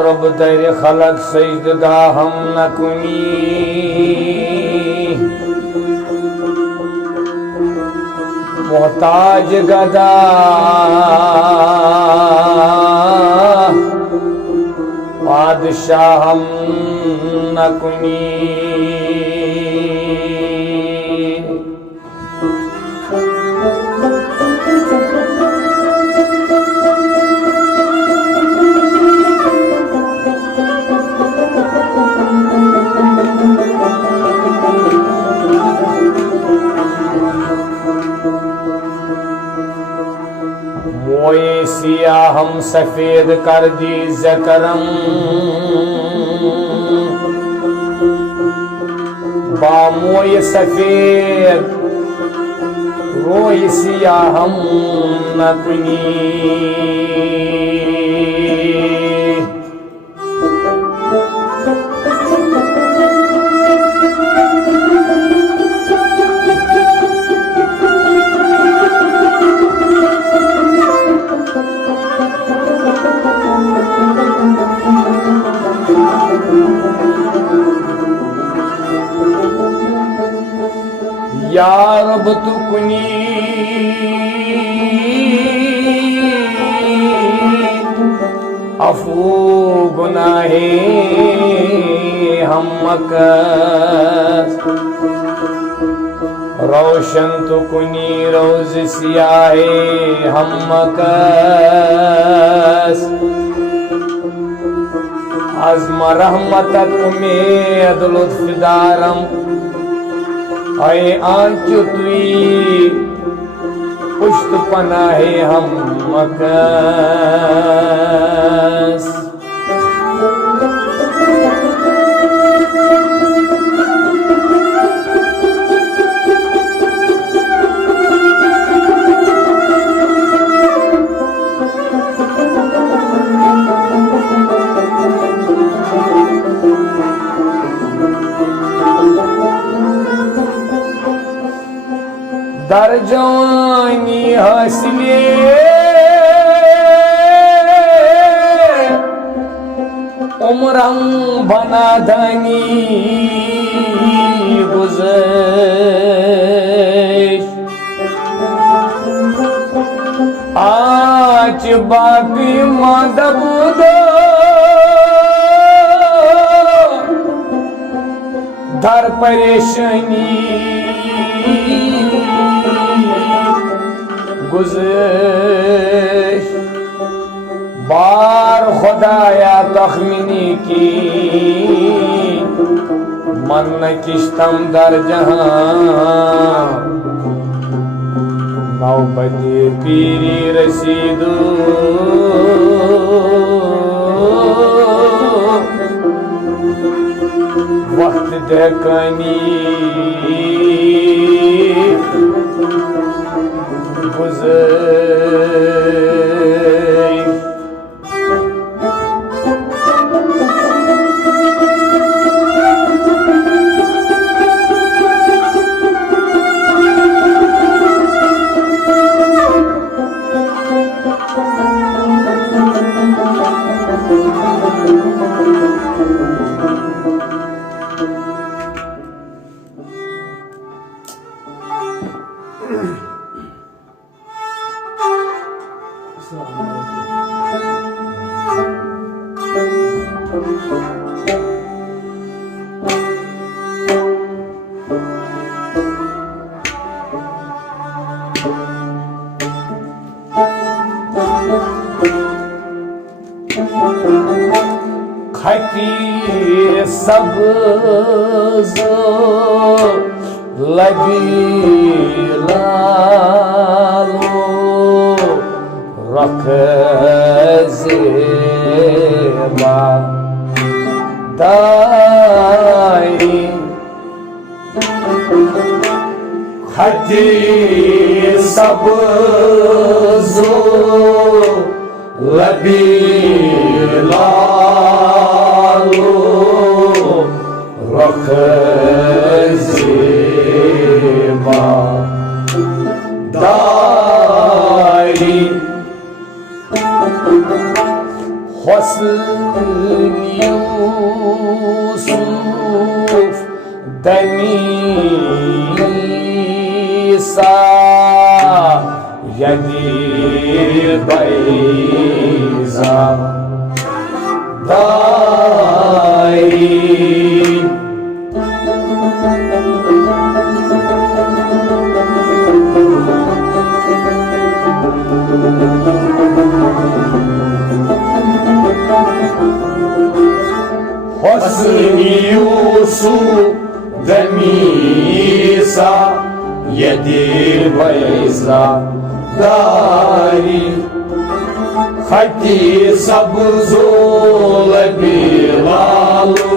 रब दर खलक सजदा हम न कुनी मोहताज गदा बादशाह हम न कुनी मोए सिया हम सफेद कर दी करम बामोए सफेद रोए सिया हम न कुनी या रब तू कुनी अफू गुनाहे हम मकस रोशन तू कुनी रोज सियाहे हम मकस अज़्म रहमतत उम्मीद लुत्फ़ दारम आए आंचु तुई पुष्ट पनाहे हम मकस दर जवानी हंसले उम्रम बना धनी गुज़र आज बापी मदब दो दर परेशानी गुज़र बार खुदाया तखमीनी की मन किश्तम दर जहां नौबती पीरी रसीदू वक्त देखनी खटी सब्ज लबी लालो रख ज़ेबा दाई खटी सब्ज लबी लालो रख ज़ेबा दाई हुस्न यूसुफ दमीसा यदि बैज़ा दाई हुस्न यूसुफ दमीसा यदि बैज़ा दाई खटी सब्ज़ो लबी लालो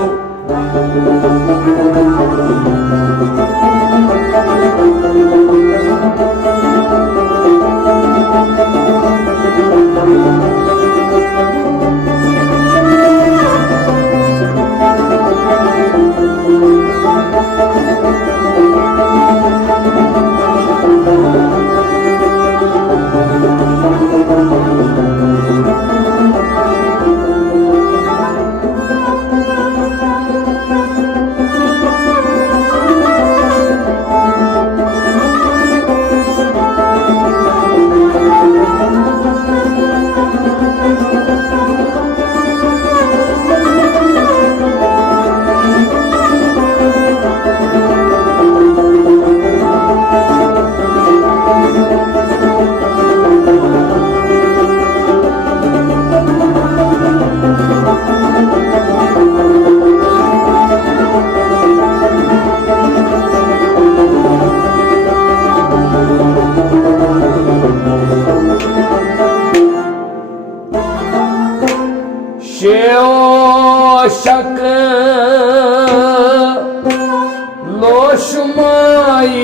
शक लोशमाई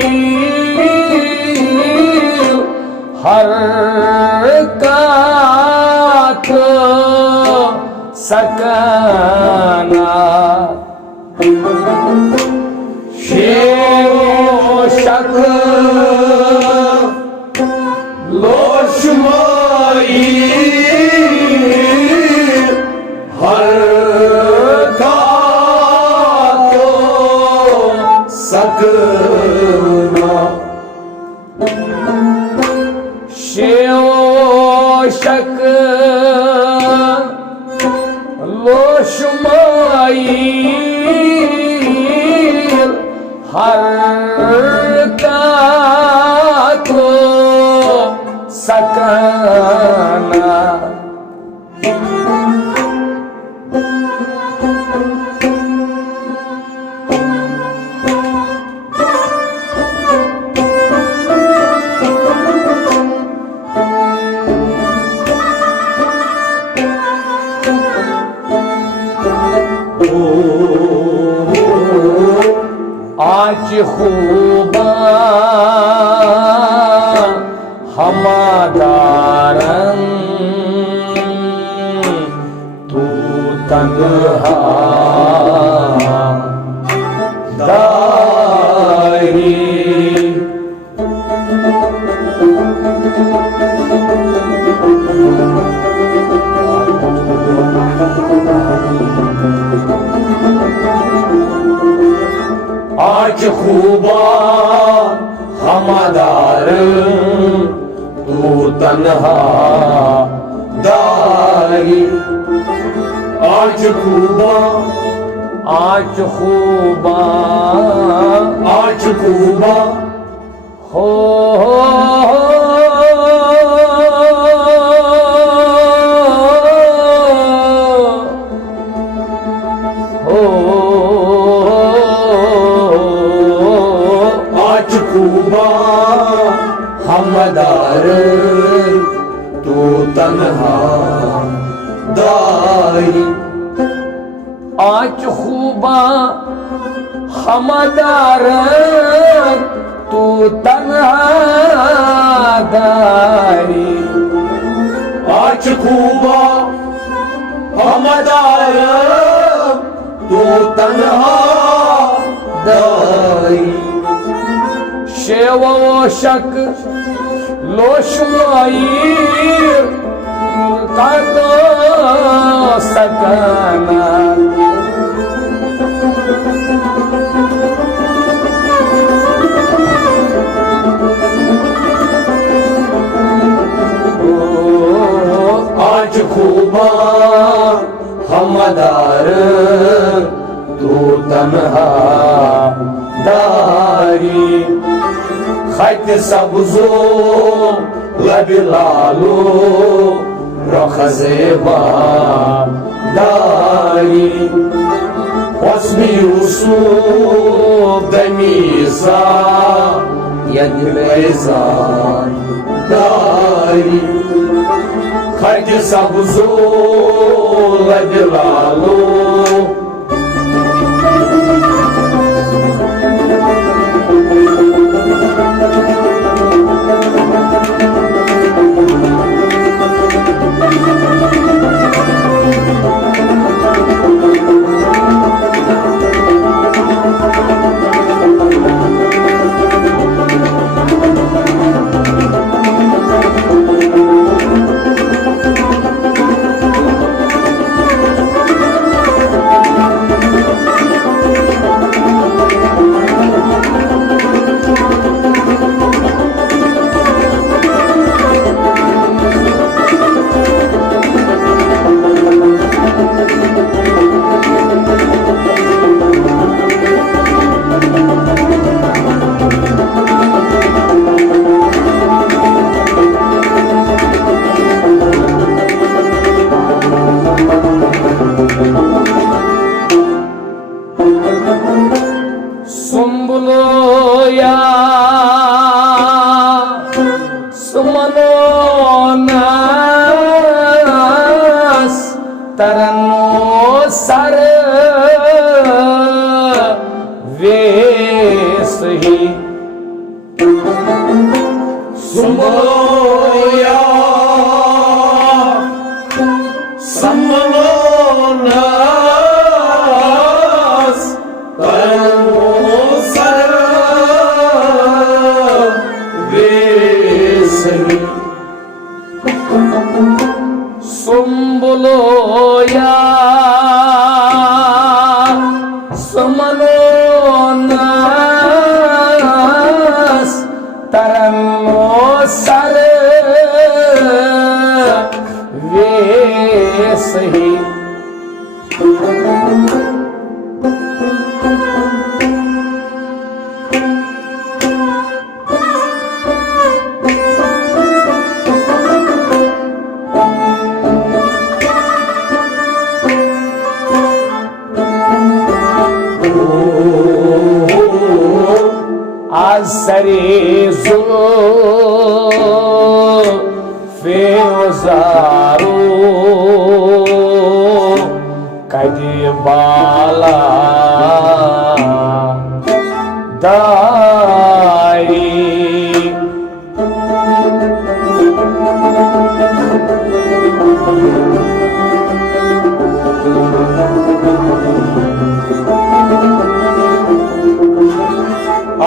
हर कात सकना शक लोशमाई हर सकना शक लोशमाई हर का तो सकना आज खूबा हमादारन तू तन्हा दाई आज खूबा हमादार तू तन्हा दाई आज खूबा हो तन्हा दारी। आज खूबा हमदार तू तन्हा दारी। आज खूबा हमदार तू तन्हा दारी। शेवो शक लोशवाई का तो सकना। आज खूबा हमदार तू तन्हा दारी। खत सब्जो लब लालो रख ज़ेबा दारी। हुस्न यूसुफ दमीज़ा यद बैज़ान दारी। खत सब्जो लब लालो तरनो सर वेस ही। सुमोया समलोनास तरनो सर वेस ही। सुम्बुलोया सुमलोनास तरनो सर वेस ही। सरे जुल्फ़े वज़ारो कदी बाला दारी।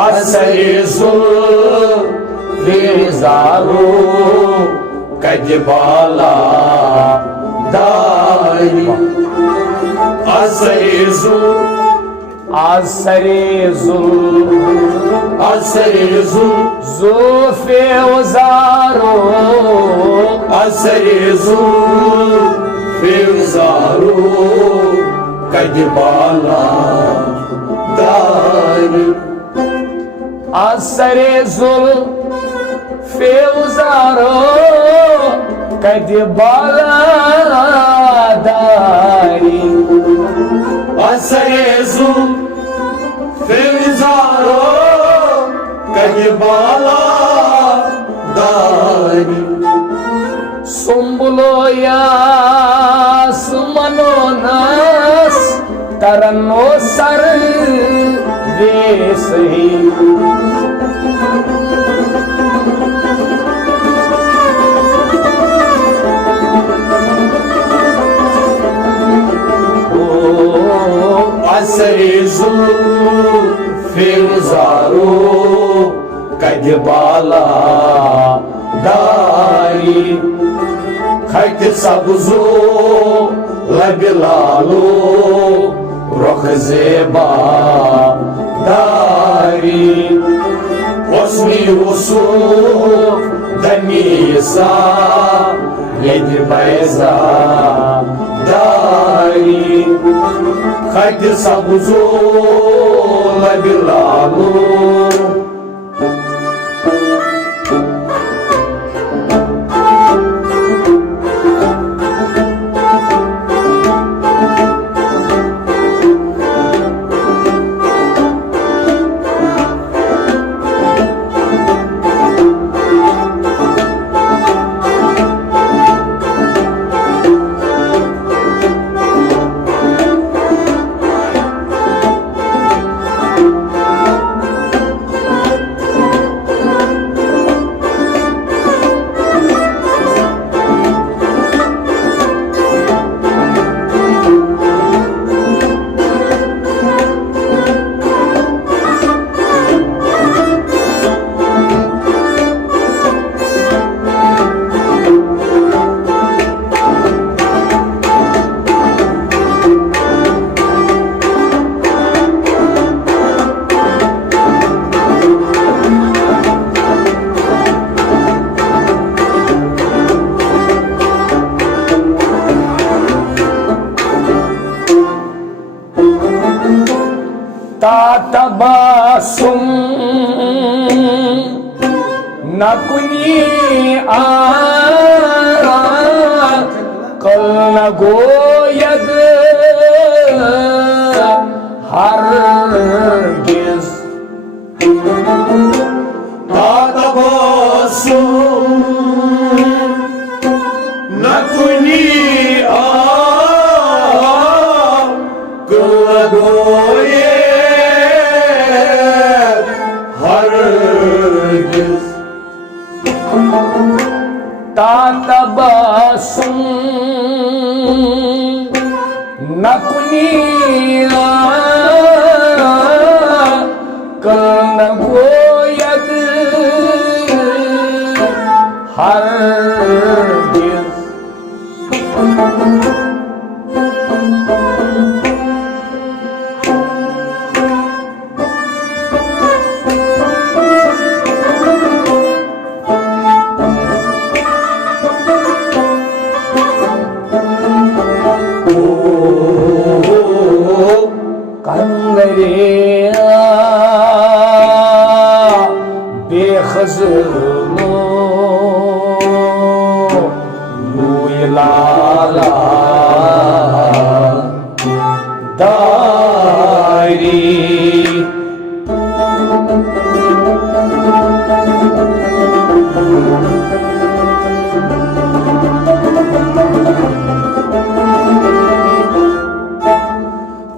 असरे ज़ुल्फ़े ज़ारो कद बाला दारी। असरे ज़ुल्फ़े वज़ारो असरे ज़ुल्फ़े ज़ारो कद बाला दारी। असरे ज़ुल्फ़े वज़ारो कद बाला दारी। असरे ज़ुल्फ़े ज़ारो कद बाला दारी। Sumbuloyas manonas tarano sar vesai Asrezu Filzaro Kadibala Dari Kayt Sabzu Labilalu Rokhzeba Dari Osmi Usuf Damisa Ledi Bayza Dari Kayt Sabzu Labilalu Tatabasum Nakuni Kal nagoyad Hargiz Tatabasum Nakuni Kal nagoyad Hargiz Tatabasum Nakuni Kal nagoyad Hargiz Kandareya Bekhazırlı Luylala Dari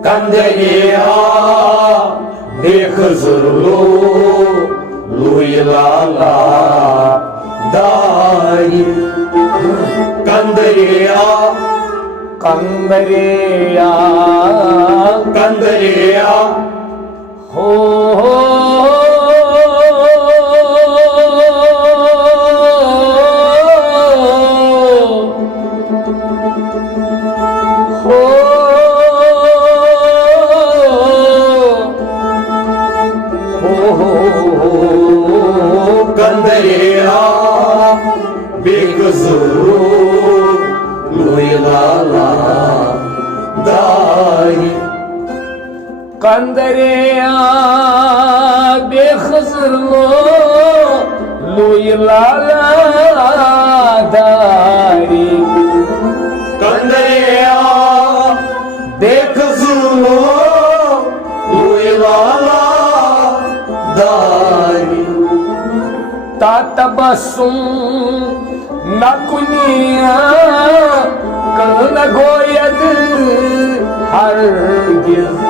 Kandareya Bekhazırlı Luylala Dari Kandareya Kandareya Kandareya Ho Kandareya Bekhazırlı Luylala Dari Kandareya Bekhazırlı Luylala Dari Kandareya Bekhazırlı Luylala Dari Tatabasum न कुनिया कल न गोयद हरगिज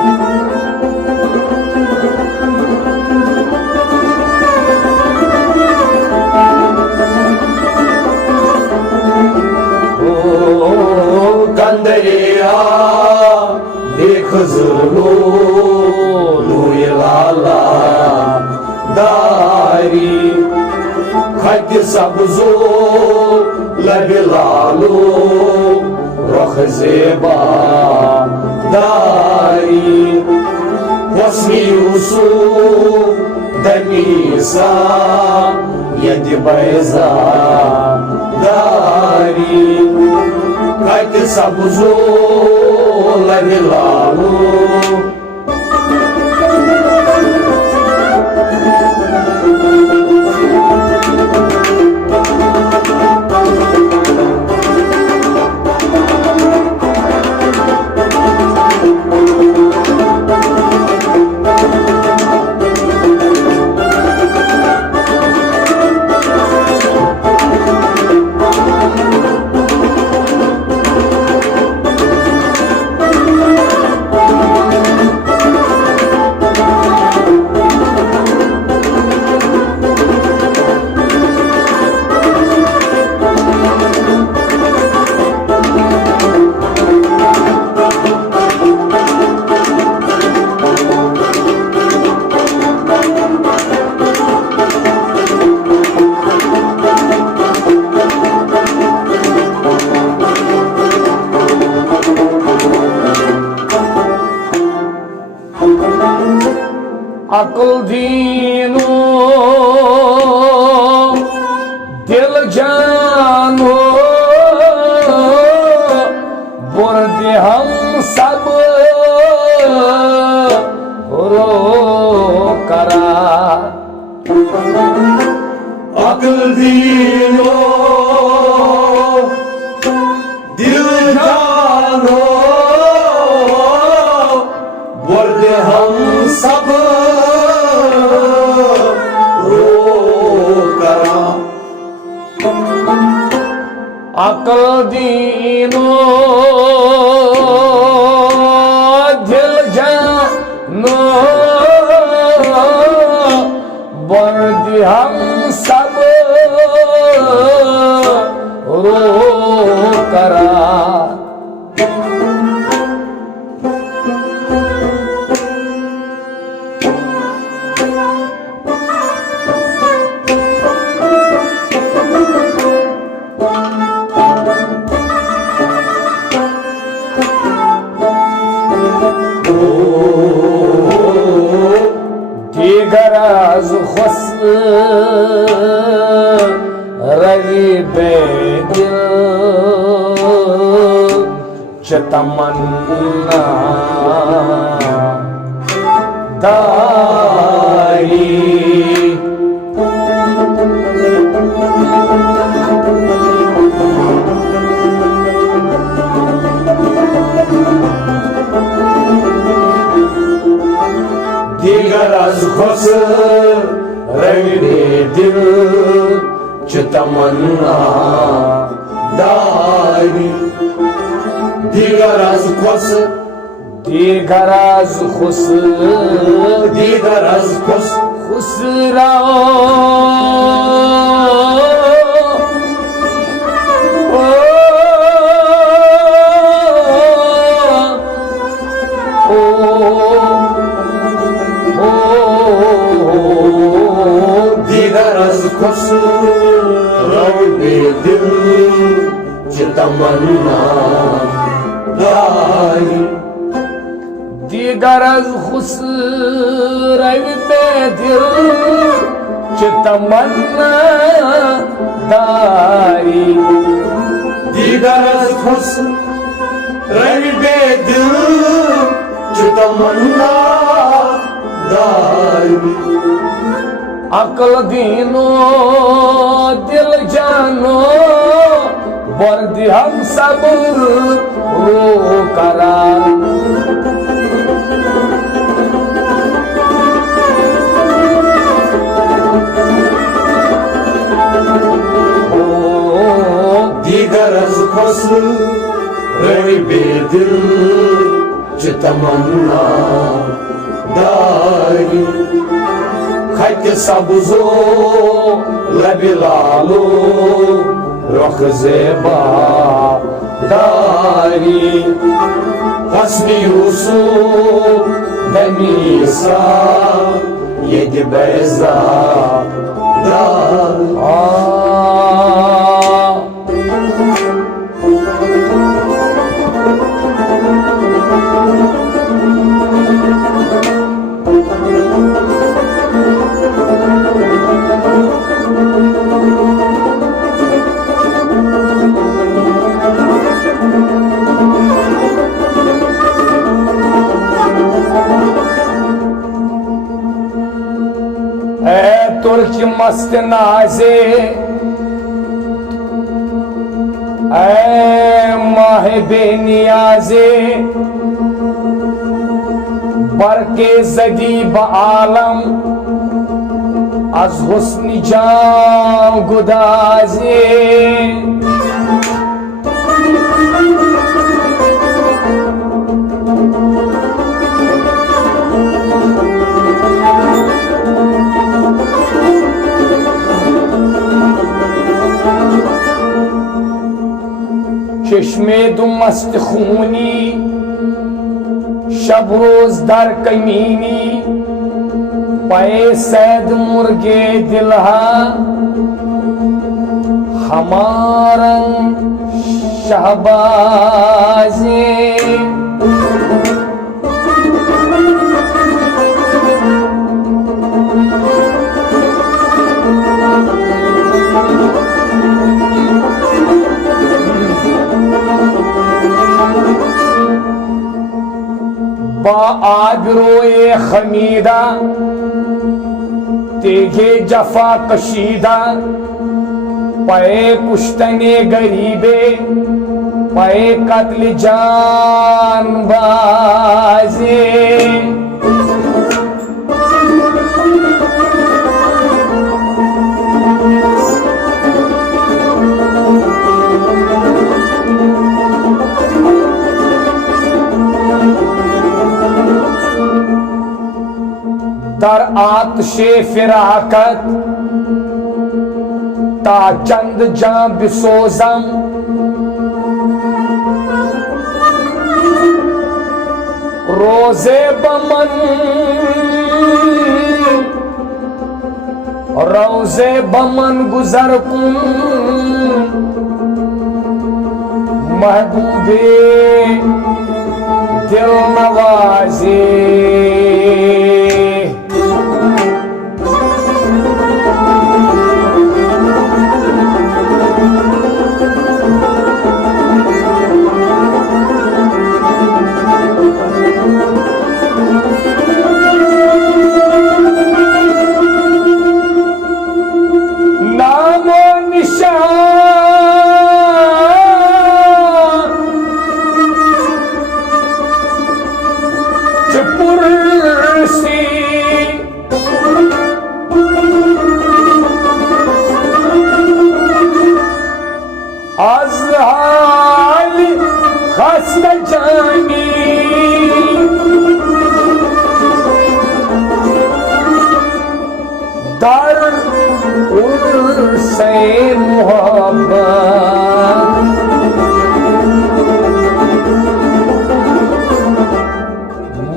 Ganderia देख जुल्लो लूय लाला दारी खत सब्जो लबे लालो रख जेबा दारी वस्मी उसू दमीसा यद बैजा दारी खत सब्जो लबे लालो अकल दीनो दिल जानो बुर्द हम सब रो करा अकल दीनो दिल जानो वर्द हम सब अकल दीनो दिल जानो बर्द हम सब रो करा दिगराज खुस रवि बेदिल चतमन्ना दारी दिगराज खुस रवि दिल चितमन्ना दारी दिगराज खुस दिगराज खुस दिगराज खुस खुसरा खुश रवि दिल चितमन्ना दारी दिगरज खुस रवि दिल चितमन्ना दारी दिगरज खुस रवि दिल चितमन्ना दारी अकल दीनो दिल जानो बर्द हम सब रो करा hosn ravi be dil ch tamanna dari khat sabzo labilalo rokh zeba dari hasni Yusuf demisa yedi beza dar तुर्क मस्त नाजे माह बेनियाजे बरके जदीब आलम az husni can gudaze चश्मे दो मस्त खूनी शब रोज दर कमीनी पाए सैद मुर्गे दिलहा हमारा शहबाजे बा आबरोए खमीदा तेगे जफा कशीदा पए कुश्तने गरीबे पए कत्ल जान बाजे दर आतशे फिराकत ता चंद जां बिसोजम रोजे बमन रोजे बमन गुजर कुन महबूबे दिल नवाजे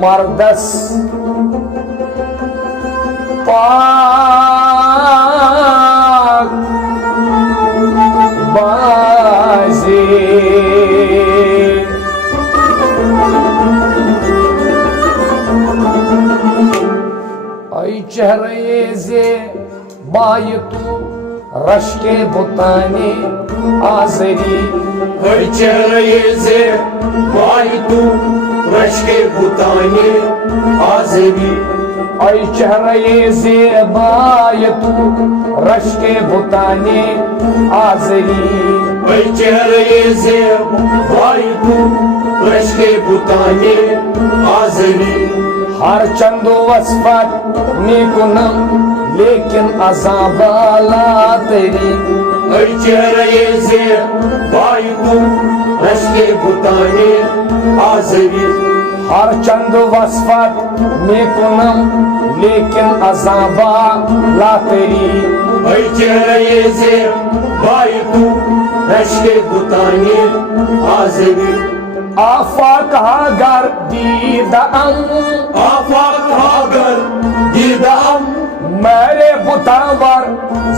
मर्दस पाक बाजे आई चेहरे जे बायतू रश के बुताने आजरी आई चेहरे जे बायतू रश के बुताने आजरी आई चेहरे ज़ेबायतू रश के बुताने आजरी आई चेहरे ज़ेबायतू रश के बुताने आजरी हर चंदो वस्फत नेकुनम लेकिन अज़ाबाला तेरी Ay çehreyeze baytu Reşke butane azevi हर चंद वसफत में कुनम लेकिन अजाबा ला तेरी Ay çehreyeze baytu Reşke butane azevi आफाक हागर दीदाम Afak hagar didam मेरे बुतावर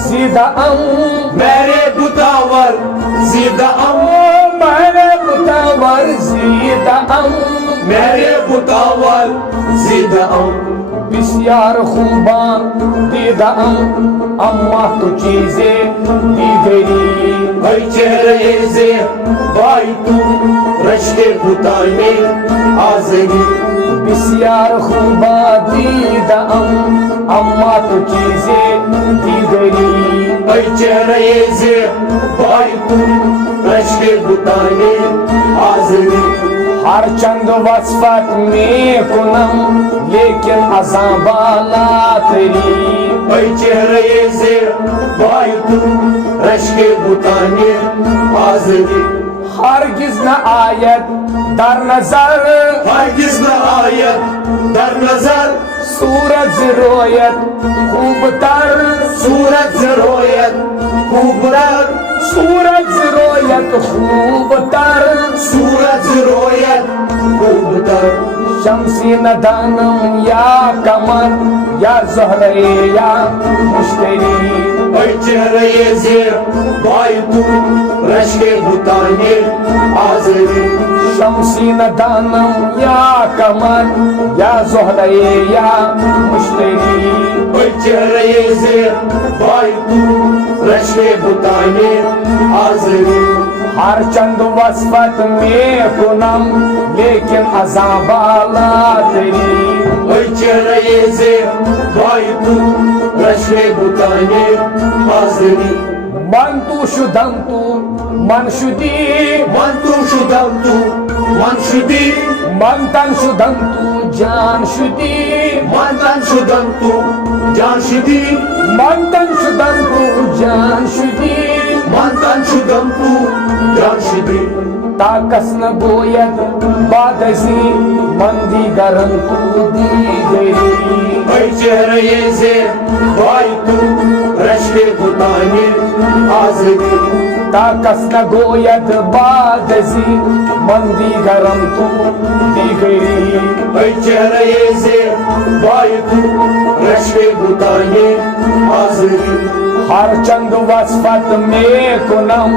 सीदाम Mere butavar zidam मेरे बुतावर सीदाम Mere butavar zidam बिस्यार खूबान दीदाम अम्मा तो चीजें दी गई Ay çehreyeze baytu Reşke butane azevi बिस्यार खूबा दीदाम अम्मा तो चीजें दी गई Ay çehreyeze baytu Reşke butane azevi हर चंद वसफत में कुनम लेकिन अजाबा ला तेरी Ay çehreyeze baytu Reşke butane azevi हरगिज न आयत दर नजर Herkes ne ayet der nazar सूरज रोयत खूब तर Suret zeroyet kubrar सूरज रोयत खूब तर Suret zeroyet kubrar शमसी नदानम या कमर या जहरे या मुश्तरी Ay çehreyeze baytu Reşke butane azevi शमसी नदानम या कमर या जहरे या मुश्तरी Ay çehreyeze baytu Reşke butane azevi हर चंद वसफत में कुनम लेकिन अजाबा ला तेरी Ay çehreyeze baytu Reşke butane azevi मन तू शुदम तू मन शुदी Mantu şudantu manşudi मन तन शुदम तू जान शुदी Mantan şudantu canşidi मन तन शुदम तू जान शुदी Mantan şudantu canşidi ताकस न गोयत बादसी मंदी गरम तू दी गई Ay çehreyeze baytu Reşke butane azevi ताकस न गोयत बादसी मंदी गरम तू दी गई Ay çehreyeze baytu Reşke butane azevi हर चंद वसफत में कुनम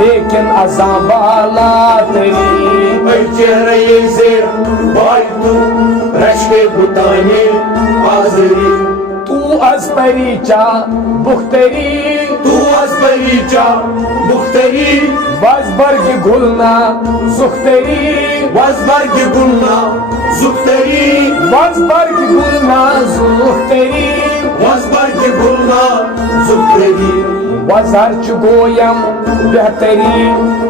लेकिन अजाबा ला तेरी Ay çehreyeze baytu Reşke butane azevi तू अज परिचा बुख्तरी Tu az berica muhteri वजबर्ग गुलना सुख्तरी Vazbargi bunna zuhteri वजबर्ग गुलना सुख्तरी Vazbargi bunna zuhteri वजहर चुगोयम बेहतरी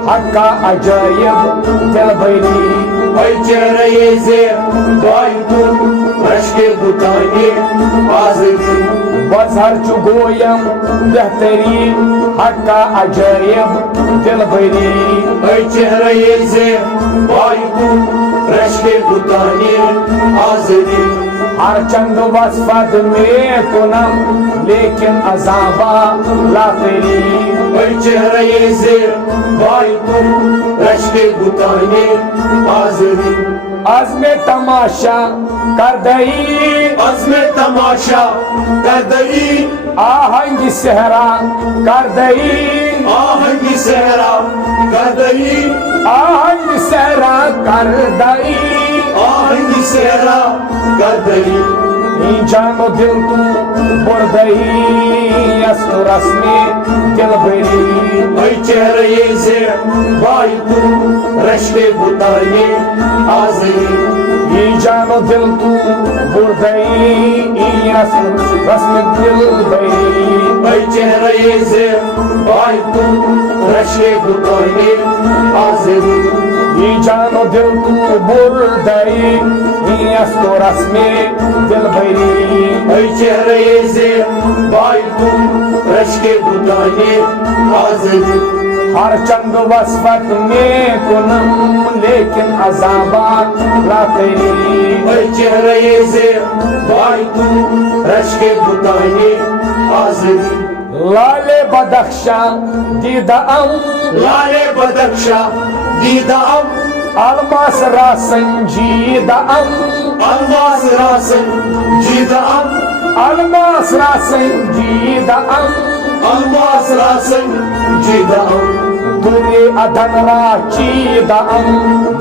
हक्का अजायब दिलबरी Ay çehreyeze baytu Reşke butane azevi वजहर चुगोयम बेहतरी हक्का अजायब दिलबरी Ay çehreyeze baytu Reşke butane azevi हर चंद वसफत में कुनम लेकिन अजाबा ला तेरी Ay çehreyeze baytu Reşke butane azevi आज़मे तमाशा कर दई Azme tamaşa derdeyi आहंग सहरा कर दई Ahengi sehra derdeyi आहंग सहरा कर दई Ahengi sehra derdeyi जानो दिल तू बुर दई असु रस्मे दिल बरी Ay çehreyeze baytu Reşke butane azevi जानो दिल तू बुर दई असु रस्मे दिल बरी Ay çehreyeze baytu Reşke butane azevi जानो दिल तू बुर दई दस्तो रस्मे दिल भरी ऐ चेहरे से भाई तुम रश्के बुताने हाजिर हर चंद वसफत में कुनम लेकिन अजाबात ला तेरी ऐ चेहरे से भाई तुम रश्के बुताने हाजिर लाले बदख्शा दीदाम लाले बदख्शा दीदाम अलमास रासन जीदाम अलमास रासन जीदाम अलमास रासन जीदाम अलमास रासन जीदाम दुरे अधन राचीदाम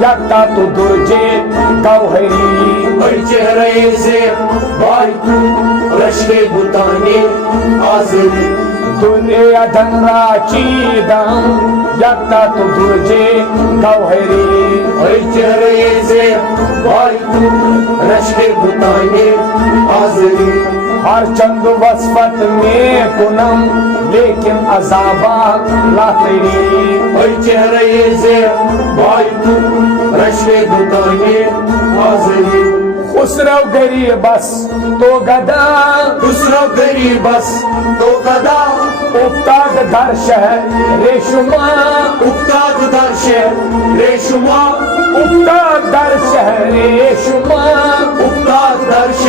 यक्ता तु दुर्जे गौहरी ऐ चेहरे से भाई तुम रश्के बुताने हाजिर दुरे अधन राचीदाम यक्ता तु दुर्जे गौहरी ऐ चेहरे से भाई तुम रश्के बुताने हाजिर हर चंद वसफत में कुनम लेकिन अजाबात ला तेरी ऐ चेहरे से भाई तुम रश्के बुताने हाजिर खुसरव गरीबस तो गदा दूसरा गरीबस तो गदा उक्ताद दर्श है रेशुमा उक्ताद दर्श रेशुमा उक्ताद दर्श है रेशुमा उक्ताद दर्श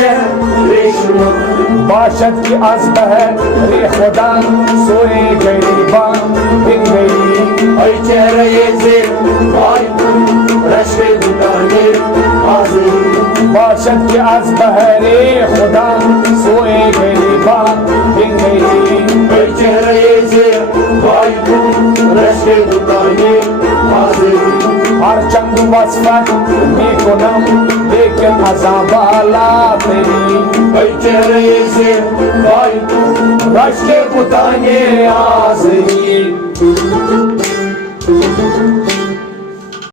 रेशुमा बाशत की अज़ब है रे खुदा सोए गरीबा बिन गई ऐ चेहरे से भाई तुम रश्के बुताने हाजिर बाशत की अज़ब है रे खुदा सोए गरीबा बिन गई ऐ चेहरे से भाई तुम रश्के बुताने हाजिर हर चंद वसफत में कुनम लेकिन अज़ाबाला तेरी ऐ चेहरे से भाई तुम रश्के बुताने हाजिर